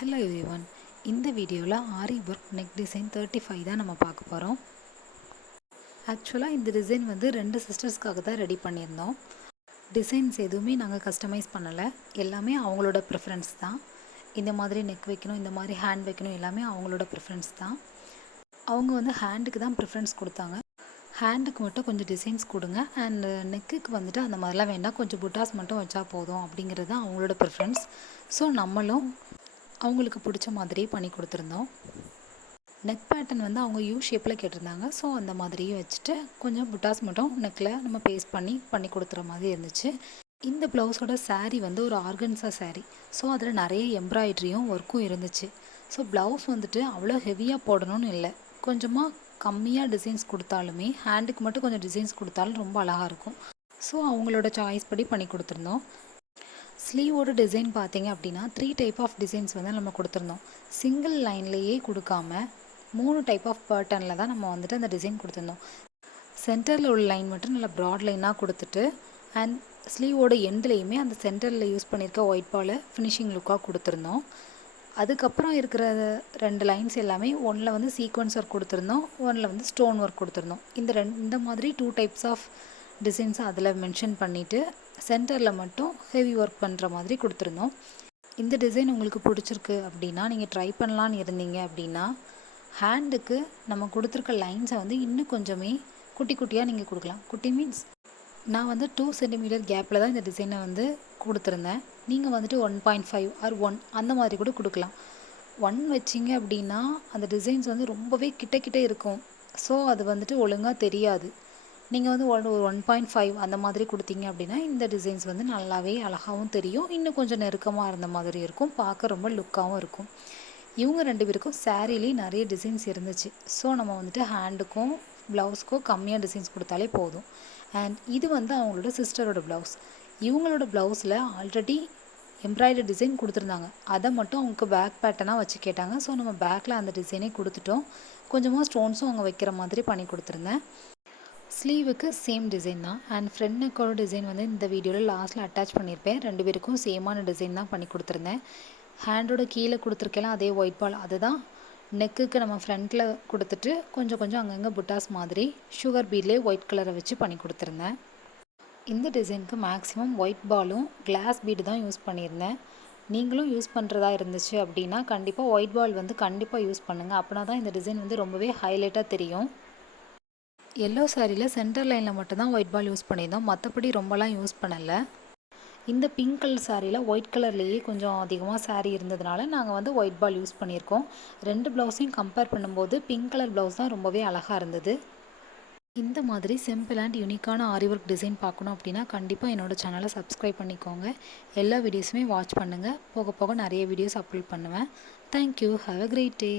Hello everyone. இந்த வீடியோவில் ஆரி work neck design 35 தான் நம்ம பார்க்க போகிறோம். ஆக்சுவலாக இந்த டிசைன் வந்து 2 சிஸ்டர்ஸ்க்காக தான் ரெடி பண்ணியிருந்தோம். டிசைன்ஸ் எதுவுமே நாங்கள் கஸ்டமைஸ் பண்ணலை, எல்லாமே அவங்களோட ப்ரிஃபரன்ஸ் தான். இந்த மாதிரி நெக் வைக்கணும், இந்த மாதிரி ஹேண்ட் வைக்கணும், எல்லாமே அவங்களோட ப்ரிஃபரன்ஸ் தான். அவங்க வந்து ஹேண்டுக்கு தான் ப்ரிஃபரன்ஸ் கொடுத்தாங்க. ஹேண்டுக்கு மட்டும் கொஞ்சம் டிசைன்ஸ் கொடுங்க, அண்ட் நெக்குக்கு வந்துட்டு அந்த மாதிரிலாம் வேண்டாம், கொஞ்சம் புட்டாஸ் மட்டும் வச்சா போதும் அப்படிங்கிறது தான் அவங்களோட ப்ரிஃபரன்ஸ். ஸோ நம்மளும் அவங்களுக்கு பிடிச்ச மாதிரியே பண்ணி கொடுத்துருந்தோம். நெக் பேட்டர்ன் வந்து அவங்க யூ ஷேப்பில் கேட்டிருந்தாங்க. ஸோ அந்த மாதிரியும் வச்சுட்டு கொஞ்சம் புட்டாஸ் மட்டும் நெக்கில் நம்ம பேஸ்ட் பண்ணி கொடுத்துற மாதிரி இருந்துச்சு. இந்த ப்ளவுஸோட சாரீ வந்து ஒரு ஆர்கன்ஸா சாரீ. ஸோ அதில் நிறைய எம்ப்ராய்ட்ரியும் ஒர்க்கும் இருந்துச்சு. ஸோ ப்ளவுஸ் வந்துட்டு அவ்வளோ ஹெவியாக போடணும்னு இல்லை, கொஞ்சமாக கம்மியாக டிசைன்ஸ் கொடுத்தாலுமே ஹேண்டுக்கு மட்டும் கொஞ்சம் டிசைன்ஸ் கொடுத்தாலும் ரொம்ப அழகாக இருக்கும். ஸோ அவங்களோட சாய்ஸ் படி பண்ணி கொடுத்துருந்தோம். ஸ்லீவோட டிசைன் பார்த்தீங்க அப்படின்னா 3 டைப் ஆஃப் டிசைன்ஸ் வந்து நம்ம கொடுத்துருந்தோம். சிங்கிள் லைன்லேயே கொடுக்காம 3 டைப் ஆஃப் பேட்டர்னில் தான் நம்ம வந்துட்டு அந்த டிசைன் கொடுத்துருந்தோம். சென்டரில் உள்ள லைன் மட்டும் நல்லா ப்ராட் லைனாக கொடுத்துட்டு, அண்ட் ஸ்லீவோட எண்ட்லேயுமே அந்த சென்டரில் யூஸ் பண்ணியிருக்க ஒயிட் பாலை ஃபினிஷிங் லுக்காக கொடுத்துருந்தோம். அதுக்கப்புறம் இருக்கிற 2 லைன்ஸ் எல்லாமே ஒன்றில் வந்து சீக்வன்ஸ் ஒர்க் கொடுத்துருந்தோம், ஒன்றில் வந்து ஸ்டோன் ஒர்க் கொடுத்துருந்தோம். இந்த மாதிரி 2 டைப்ஸ் ஆஃப் டிசைன்ஸை அதில் மென்ஷன் பண்ணிவிட்டு சென்டரில் மட்டும் ஹெவி ஒர்க் பண்ணுற மாதிரி கொடுத்துருந்தோம். இந்த டிசைன் உங்களுக்கு பிடிச்சிருக்கு அப்படின்னா நீங்கள் ட்ரை பண்ணலான்னு இருந்தீங்க அப்படின்னா ஹேண்டுக்கு நம்ம கொடுத்துருக்க லைன்ஸை வந்து இன்னும் கொஞ்சமே குட்டி குட்டியாக நீங்கள் கொடுக்கலாம். குட்டி மீன்ஸ் நான் வந்து 2 சென்டிமீட்டர் கேப்பில் தான் இந்த டிசைனை வந்து கொடுத்துருந்தேன். நீங்கள் வந்துட்டு 1.5 ஆர் 1 அந்த மாதிரி கூட கொடுக்கலாம். 1 வச்சிங்க அப்படின்னா அந்த டிசைன்ஸ் வந்து ரொம்பவே கிட்ட இருக்கும். ஸோ அது வந்துட்டு ஒழுங்காக தெரியாது. நீங்கள் வந்து 1.5 அந்த மாதிரி கொடுத்தீங்க அப்படின்னா இந்த டிசைன்ஸ் வந்து நல்லாவே அழகாகவும் தெரியும், இன்னும் கொஞ்சம் நெருக்கமாக இருந்த மாதிரி இருக்கும், பார்க்க ரொம்ப லுக்காகவும் இருக்கும். இவங்க 2 பேருக்கும் சாரீலேயே நிறைய டிசைன்ஸ் இருந்துச்சு. ஸோ நம்ம வந்துட்டு ஹேண்டுக்கும் ப்ளவுஸ்க்கும் கம்மியாக டிசைன்ஸ் கொடுத்தாலே போதும். அண்ட் இது வந்து அவங்களோட சிஸ்டரோட ப்ளவுஸ். இவங்களோட ப்ளவுஸில் ஆல்ரெடி எம்ப்ராய்டரி டிசைன் கொடுத்துருந்தாங்க, அதை மட்டும் அவங்களுக்கு பேக் பேட்டர்னாக வச்சு கேட்டாங்க. ஸோ நம்ம பேக்கில் அந்த டிசைனே கொடுத்துட்டோம். கொஞ்சமாக ஸ்டோன்ஸும் அவங்க வைக்கிற மாதிரி பண்ணி கொடுத்துருந்தேன். ஸ்லீவுக்கு சேம் டிசைன் தான். அண்ட் ஃப்ரண்ட் நெக்கோட டிசைன் வந்து இந்த வீடியோவில் லாஸ்ட்டில் அட்டாச் பண்ணியிருப்பேன். 2 பேருக்கும் சேமான டிசைன் தான் பண்ணி கொடுத்துருந்தேன். ஹேண்டோட கீழே கொடுத்துருக்கலாம் அதே ஒயிட் பால், அதுதான் நெக்குக்கு நம்ம ஃப்ரண்ட்டில் கொடுத்துட்டு கொஞ்சம் அங்கங்கே புட்டாஸ் மாதிரி சுகர் பீட்லேயே ஒயிட் கலரை வச்சு பண்ணி கொடுத்துருந்தேன். இந்த டிசைனுக்கு மேக்ஸிமம் ஒயிட் பாலும் கிளாஸ் பீடு தான் யூஸ் பண்ணியிருந்தேன். நீங்களும் யூஸ் பண்ணுறதா இருந்துச்சு அப்படின்னா கண்டிப்பாக ஒயிட் பால் வந்து கண்டிப்பாக யூஸ் பண்ணுங்கள். அப்படின்னா தான் இந்த டிசைன் வந்து ரொம்பவே ஹைலைட்டாக தெரியும். எல்லோ சாரியில் சென்டர் லைனில் மட்டும்தான் ஒயிட் பால் யூஸ் பண்ணியிருந்தோம், மற்றபடி ரொம்பலாம் யூஸ் பண்ணலை. இந்த பிங்க் கலர் சாரியில் ஒயிட் கலர்லேயே கொஞ்சம் அதிகமாக சாரீ இருந்ததுனால நாங்கள் வந்து ஒயிட் பால் யூஸ் பண்ணியிருக்கோம். 2 ப்ளவுஸையும் கம்பேர் பண்ணும்போது பிங்க் கலர் ப்ளவுஸ் தான் ரொம்பவே அழகாக இருந்தது. இந்த மாதிரி சிம்பிள் அண்ட் யூனிக்கான ஆரி ஒர்க் டிசைன் பார்க்கணும் அப்படின்னா கண்டிப்பாக என்னோடய சேனலை சப்ஸ்கிரைப் பண்ணிக்கோங்க. எல்லா வீடியோஸுமே வாட்ச் பண்ணுங்கள். போக போக நிறைய வீடியோஸ் அப்லோட் பண்ணுவேன். Thank you. Have a great day.